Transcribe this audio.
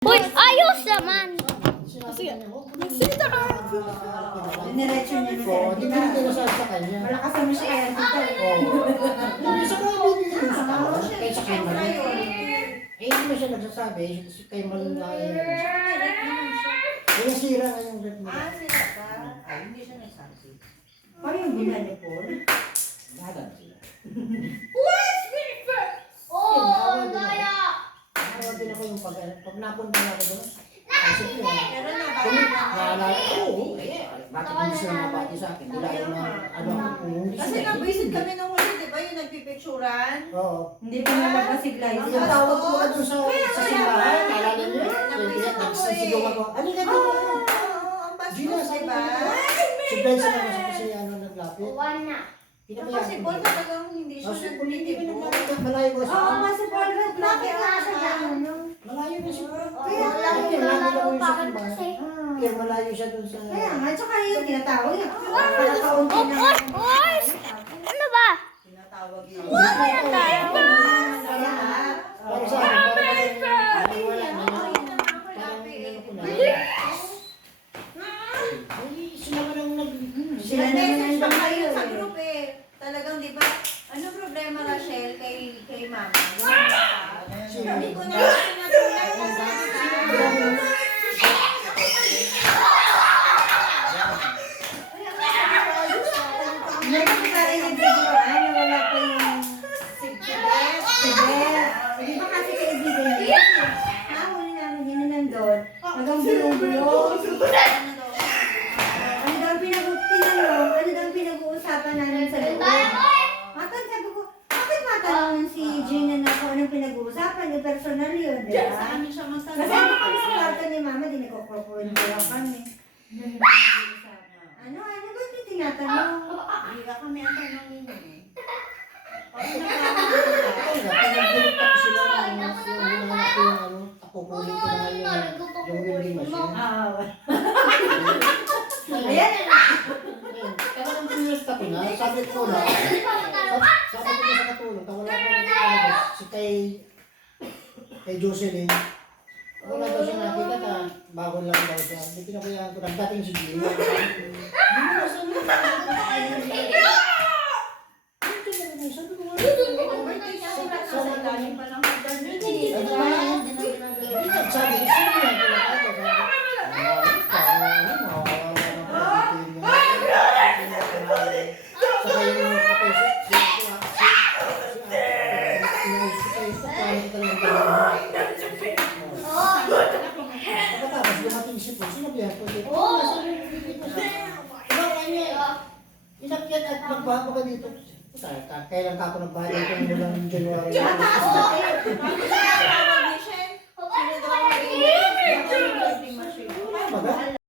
Uy, ayos naman. Sige. Magsalita ka. Diniretso niya na Oo, hindi ko nasabi sa kanya. malakas naman siya kaya dito. Hindi sa kanya bibigyan sa tao. Kaya sa kanya man. Eh, hindi mo siya nagsasabi. Kay Malunay. Kaya sira nga yung rep mo. Sila ba? Hindi siya nagsabi. Paano yung ginani po? Lahat sila. Oh, daya. Tawag din ako yung pag napunta na ako doon. Kasi yun. Pero Naalala ko, oo. Bakit hindi sila mabati sa akin? Wala yung ano hindi Kasi sila. nag-visit kami nung huli, di ba? Yung nagpipicturan. Oo. Hindi pa nalabas si Glyce. Yung tawag ko ka doon sa simbahan, naalala niyo? Kaya nagsisigaw ako. Ano nga doon? Ang Gina, bastos, sabi di ko. ba? Si Bryce na kasi ano naglapit. One na. Ang possible talagang hindi siya Hindi nagtitibo. mo naglapit. Malayo ko siya. Oo, nga si Paul, bakit nga siya gano'n? Malayo na siya. Kaya lang yung lalaro pa kasi. Kaya malayo siya doon sa... Kaya nga, tsaka yung tinatawag niya. Nakakaunti na. Oy! Ano ba? Tinatawag na. Para sa akin, para wala na. Parang inano ko na. Ay, sila ka nang nag... Sila na Message naman pa ba kayo kayo sa eh. group eh. Talagang di ba? Ano problema, Rachel, kay mama? Hindi ko na Hindi ko narinig video, wala pa yung Sibet. Di ba kasi kaibigan niya? Huli namin yun na nandun. Hanggang bulong-bulong. Ano daw pinag-uusapan namin sa loob? Matan, sabi ko, bakit matanong si Gina na kung anong pinag-uusapan? Yung personal yun, di Sa ba? amin siya Kasi masabi. ano kami sa kwarto ni Mama, di nagkukukwento lang kami. Ano ba yung tinatanong? Hindi ka kami ang tanongin eh. Ay, pinagdilit ako sila ng hinahanap ko yung ano, kukunin ko na yung welding machine. Ayan na. Kaya nang pinilista ko na, sabi ko na sa katulong, wala pa ako talaga, si kay Jocelyn, wala daw siya nakita na bago lang daw siya. Hindi pinabayaan ko, nagdating si Gina. Hindi mo nasa nyo. Sabi ko nga, Sa ilalim pa lang ng internet eh. ay ba, hindi na ginagawa. Sabi ko, sino yan? Saka yung pagkatapos dumating si Paul, sinabihan ko dito. Diba kanya, inakyat at nagbago ka dito. Kailan ka ako nagbago ito mula ng January? Mataas na kayo.